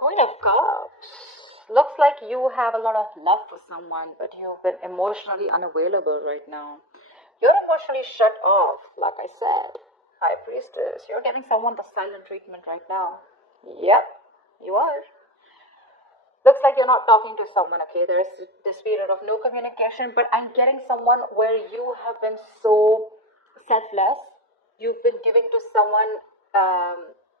Queen of Cups. Looks like you have a lot of love for someone, but you've been emotionally unavailable right now. You're emotionally shut off, like I said. High Priestess, you're giving someone the silent treatment right now. Yep, you are. Looks like you're not talking to someone, okay? There's this period of no communication, but I'm getting someone where you have been so selfless. You've been giving to someone,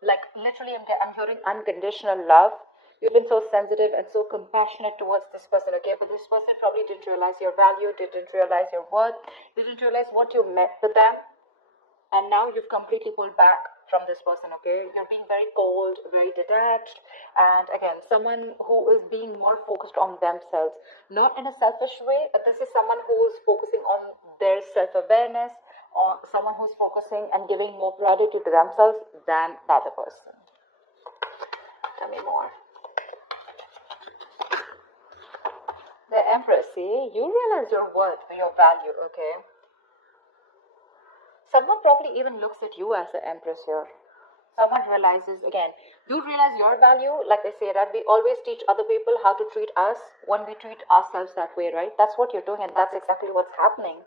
like literally, I'm hearing unconditional love. You've been so sensitive and so compassionate towards this person, okay? But this person probably didn't realize your value, didn't realize your worth, didn't realize what you meant to them, and now you've completely pulled back from this person, okay? You're being very cold, very detached, and again, someone who is being more focused on themselves, not in a selfish way, but this is someone who's focusing on their self-awareness, or someone who's focusing and giving more priority to themselves than the other person. Tell me more. The Empress, see, you realize your worth, your value, okay? Someone probably even looks at you as the Empress here. Someone realizes, again, you realize your value, like they say that we always teach other people how to treat us when we treat ourselves that way, right? That's what you're doing, and that's exactly what's happening.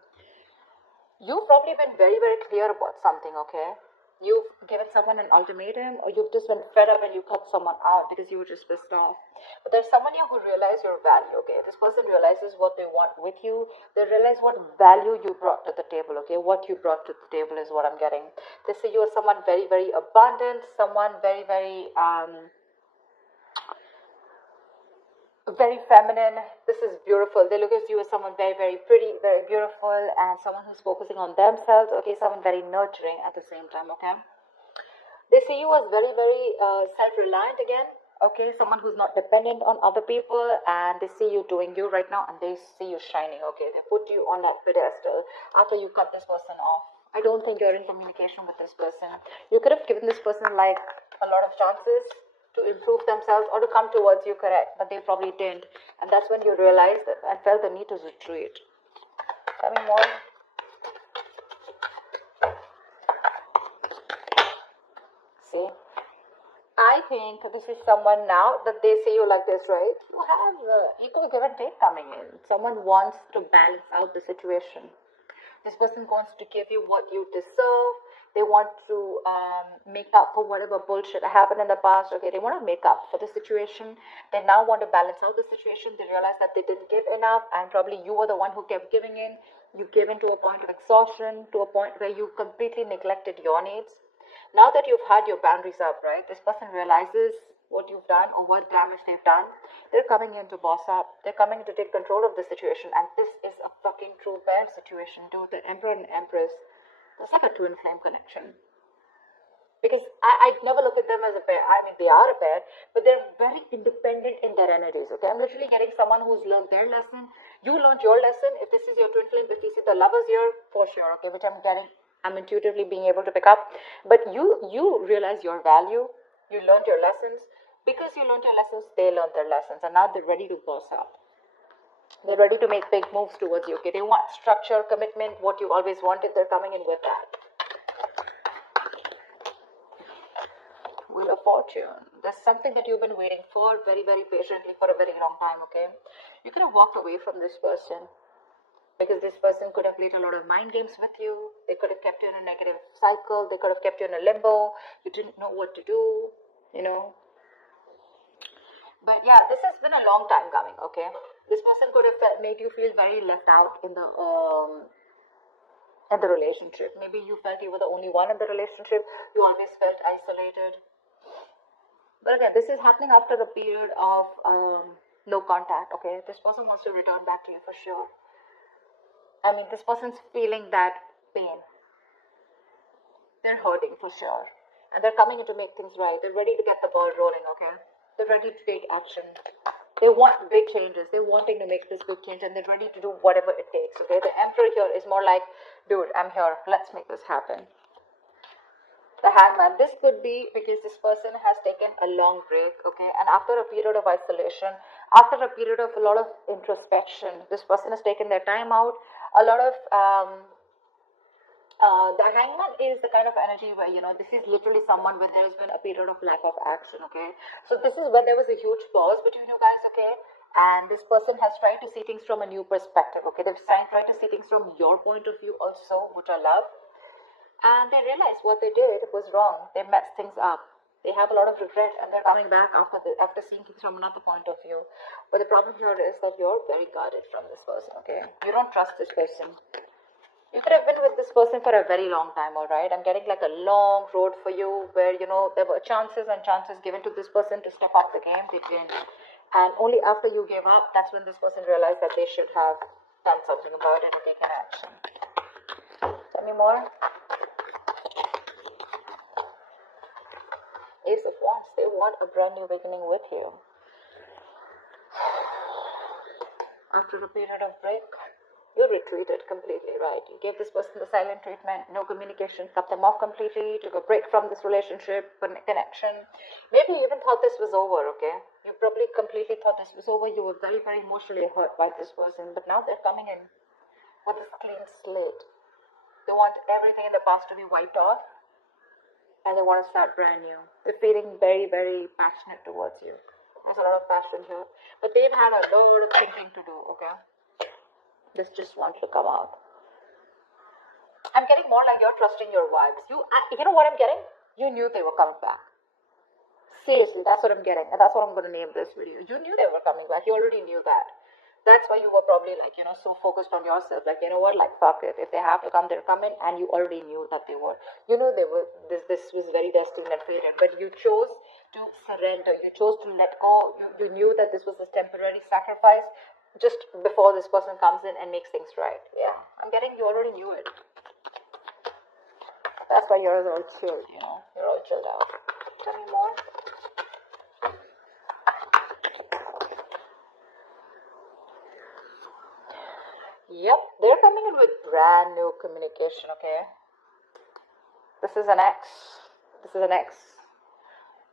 You've probably been very, very clear about something, okay? You've given someone an ultimatum, or you've just been fed up and you cut someone out because you were just pissed off. But there's someone here who realizes your value, okay? This person realizes what they want with you. They realize what value you brought to the table, okay? What you brought to the table is what I'm getting. They see you as someone very, very abundant, someone very, very very feminine. This is beautiful. They look at you as someone very, very pretty, very beautiful, and someone who's focusing on themselves, okay? Someone very nurturing at the same time, okay? They see you as very, very self-reliant again, okay? Someone who's not dependent on other people, and they see you doing you right now, and they see you shining, okay? They put you on that pedestal after you cut this person off. I don't think you're in communication with this person. You could have given this person like a lot of chances to improve themselves or to come towards you, correct? But they probably didn't, and that's when you realized and felt the need to retreat. Tell me more. See, I think this is someone now that they say you like this, right? You have equal give and take coming in. Someone wants to balance out the situation. This person wants to give you what you deserve. They want to make up for whatever bullshit happened in the past. Okay, they want to make up for the situation. They now want to balance out the situation. They realize that they didn't give enough, and probably you were the one who kept giving in. You gave in to a point of exhaustion, to a point where you completely neglected your needs. Now that you've had your boundaries up, right, this person realizes what you've done or what damage they've done. They're coming in to boss up. They're coming in to take control of the situation, and this is a fucking true bear situation, dude. The Emperor and Empress. It's like a twin flame connection. Because I never look at them as a pair. I mean, they are a pair, but they're very independent in their energies, okay? I'm literally getting someone who's learned their lesson. You learned your lesson. If this is your twin flame, if you see the lovers here, for sure, okay, which I'm getting, I'm intuitively being able to pick up. But you realize your value. You learned your lessons. Because you learned your lessons, they learned their lessons, and now they're ready to boss up. They're ready to make big moves towards you, okay? They want structure, commitment, what you always wanted. They're coming in with that. Wheel of Fortune. There's something that you've been waiting for very, very patiently for a very long time, okay? You could have walked away from this person because this person could have played a lot of mind games with you. They could have kept you in a negative cycle. They could have kept you in a limbo. You didn't know what to do, you know? But yeah, this has been a long time coming, okay? This person could have made you feel very left out in the relationship. Maybe you felt you were the only one in the relationship. You always felt isolated. But again, this is happening after a period of no contact, okay? This person wants to return back to you for sure. I mean, this person's feeling that pain. They're hurting for sure. And they're coming in to make things right. They're ready to get the ball rolling, okay? They're ready to take action. They want big changes. They're wanting to make this big change, and they're ready to do whatever it takes, okay? The Emperor here is more like, dude, I'm here. Let's make this happen. The Hangman, this could be because this person has taken a long break, okay? And after a period of isolation, after a period of a lot of introspection, this person has taken their time out. A lot of The hangman is the kind of energy where, this is literally someone where there's been a period of lack of action, okay? So this is where there was a huge pause between you guys, okay? And this person has tried to see things from a new perspective, okay? They've tried to see things from your point of view also, which I love. And they realized what they did was wrong. They messed things up. They have a lot of regret, and they're coming back after seeing things from another point of view. But the problem here is that you're very guarded from this person, okay? You don't trust this person. You could have been with this person for a very long time, all right? I'm getting like a long road for you where, there were chances and chances given to this person to step up the game. They didn't. And only after you gave up, that's when this person realized that they should have done something about it or taken action. Tell me more. Ace of Wands. They want a brand new beginning with you. After a period of break, you retreated completely, right? You gave this person the silent treatment, no communication, cut them off completely, took a break from this relationship, connection. Maybe you even thought this was over, okay? You probably completely thought this was over. You were very, very emotionally hurt by this person, but now they're coming in with this clean slate. They want everything in the past to be wiped off, and they want to start brand new. They're feeling very, very passionate towards you. There's a lot of passion here, but they've had a lot of thinking to do, okay? This just wants to come out. I'm getting more like you're trusting your vibes. You know what I'm getting? You knew they were coming back. Seriously, that's what I'm getting. And that's what I'm going to name this video. You knew they were coming back. You already knew that. That's why you were probably like, so focused on yourself. Like, you know what? Like, fuck it. If they have to come, they're coming. And you already knew that they were. You know they were. This was very destined and fated. But you chose to surrender. You chose to let go. You knew that this was a temporary sacrifice just before this person comes in and makes things right. Yeah, I'm getting you already knew it. That's why you're all chilled, You're all chilled out. Tell me more. Yep, they're coming in with brand new communication, okay? This is an ex. This is an ex.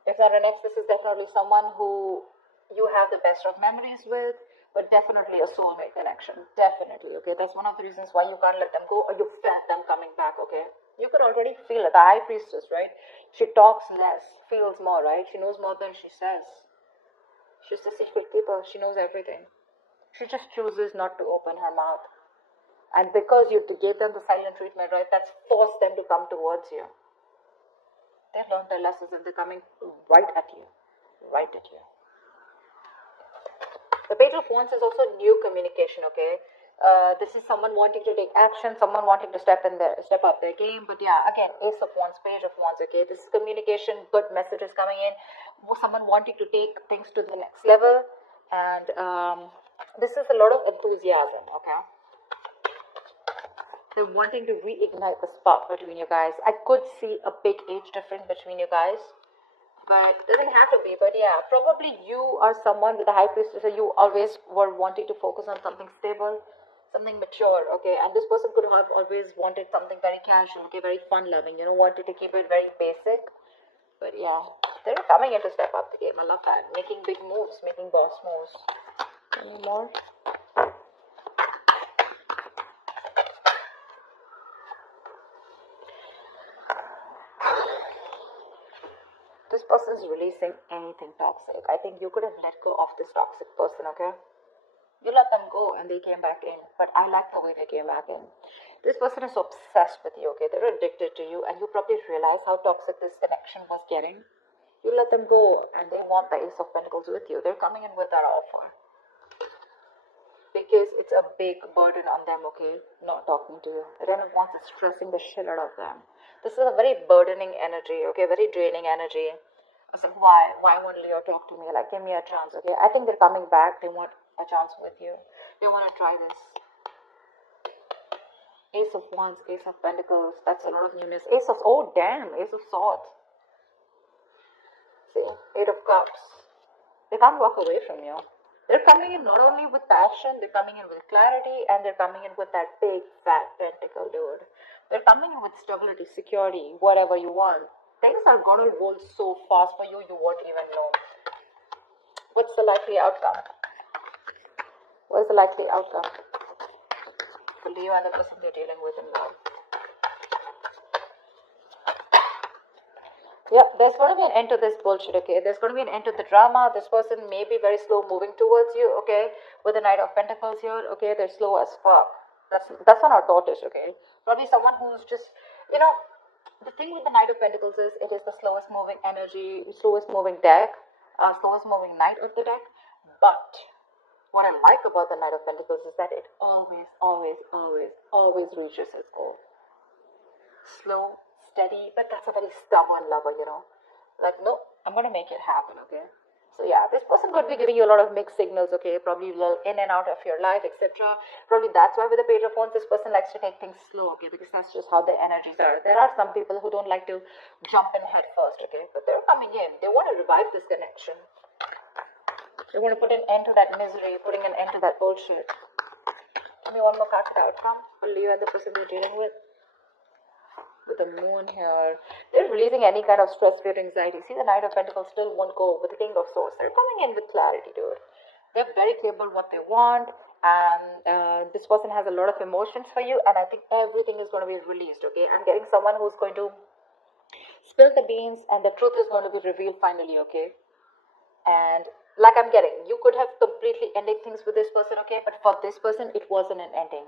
If not an ex, this is definitely someone who you have the best of memories with, but definitely a soulmate connection. Definitely, okay? That's one of the reasons why you can't let them go, or you felt them coming back, okay? You could already feel it. The High Priestess, right? She talks less, feels more, right? She knows more than she says. She's the secret keeper. She knows everything. She just chooses not to open her mouth. And because you gave them the silent treatment, right, that's forced them to come towards you. They've learned their lessons and they're coming right at you. Right at you. The Page of Wands is also new communication, okay? This is someone wanting to take action, someone wanting to step up their game. But yeah, again, Ace of Wands, Page of Wands, okay? This is communication, good messages coming in. Someone wanting to take things to the next level. And this is a lot of enthusiasm, okay? They're wanting to reignite the spark between you guys. I could see a big age difference between you guys. But it doesn't have to be. But yeah, probably you are someone with a High Priestess. You always were wanting to focus on something stable, something mature, okay? And this person could have always wanted something very casual, okay, very fun-loving, wanted to keep it very basic. But yeah, they're coming in to step up the game. I love that. Making big moves, making boss moves. Any more? This person is releasing anything toxic. I think you could have let go of this toxic person, okay? You let them go and they came back in. But I like the way they came back in. This person is obsessed with you, okay? They're addicted to you and you probably realize how toxic this connection was getting. You let them go and they want the Ace of Pentacles with you. They're coming in with that offer. Because it's a big burden on them, okay? Not talking to you. The Ten of Wands is stressing the shit out of them. This is a very burdening energy, okay? Very draining energy. I was like, why won't Leo talk to me? Like, give me a chance, okay? I think they're coming back. They want a chance with you. They want to try this. Ace of Wands, Ace of Pentacles. That's a lot of newness. Ace of Swords. See, Eight of Cups. They can't walk away from you. They're coming in not only with passion, they're coming in with clarity, and they're coming in with that big, fat pentacle, dude. They're coming in with stability, security, whatever you want. Things are going to roll so fast for you, you won't even know. What's the likely outcome? What is the likely outcome? The Leo and the person you're dealing with in love. Yeah, there's going to be an end to this bullshit, okay? There's going to be an end to the drama. This person may be very slow moving towards you, okay? With the Knight of Pentacles here, okay? They're slow as fuck. That's not our tortoise, okay? Probably someone who's just, you know, the thing with the Knight of Pentacles is it is the slowest moving energy, slowest moving deck, slowest moving knight of the deck. But what I like about the Knight of Pentacles is that it always, always, always, always reaches its goal. Slow, steady, but that's a very stubborn lover, you know. Like, no, I'm gonna make it happen, okay? So yeah, this person could be giving you a lot of mixed signals, okay? Probably a little in and out of your life, etc. Probably that's why with the Page of Wands, this person likes to take things slow, okay? Because that's just how the energies are. There are some people who don't like to jump in head first, okay? But they're coming in. They want to revive this connection. They want to put an end to that misery, putting an end to that bullshit. Give me one more card for the outcome. For you and the person you're dealing with. With the moon here, they're releasing any kind of stress, fear, anxiety. See, the Knight of Pentacles still won't go with the King of Swords. They're coming in with clarity, dude. They're very clear about what they want, and this person has a lot of emotions for you, and I think everything is going to be released, okay? I'm getting someone who's going to spill the beans, and the truth is going to be revealed finally, okay? And like I'm getting, you could have completely ended things with this person, okay? But for this person, it wasn't an ending.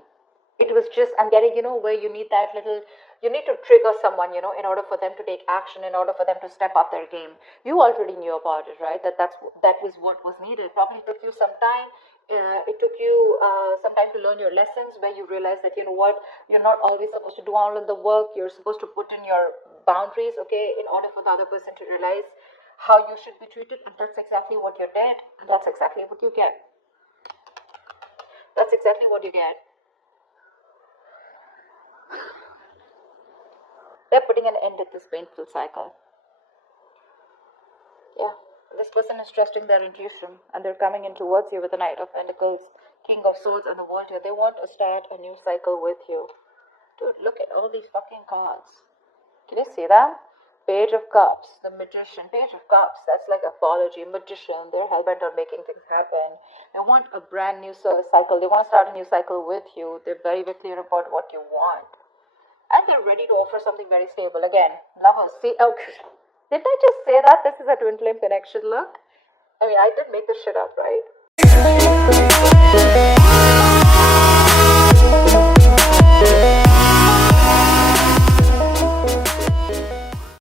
It was just, I'm getting, you know, where you need that little, you need to trigger someone, you know, in order for them to take action, in order for them to step up their game. You already knew about it, right? That was what was needed. Probably took you some time. It took you some time to learn your lessons, where you realize that, you know what, you're not always supposed to do all of the work. You're supposed to put in your boundaries, okay, in order for the other person to realize how you should be treated. And that's exactly what you did. And that's exactly what you get. That's exactly what you get. They're putting an end to this painful cycle. Yeah, this person is trusting their intuition, and they're coming in towards you with the Knight of Pentacles, King of Swords, and the World here. They want to start a new cycle with you. Dude, look at all these fucking cards. Can you see that? Page of Cups, the Magician. Page of Cups, that's like apology. Magician, they're hellbent on making things happen. They want a brand new cycle. They want to start a new cycle with you. They're very, very clear about what you want. And they're ready to offer something very stable. Again, lovers. See, oh, did I just say that? This is a twin flame connection, look. I mean, I did make this shit up, right?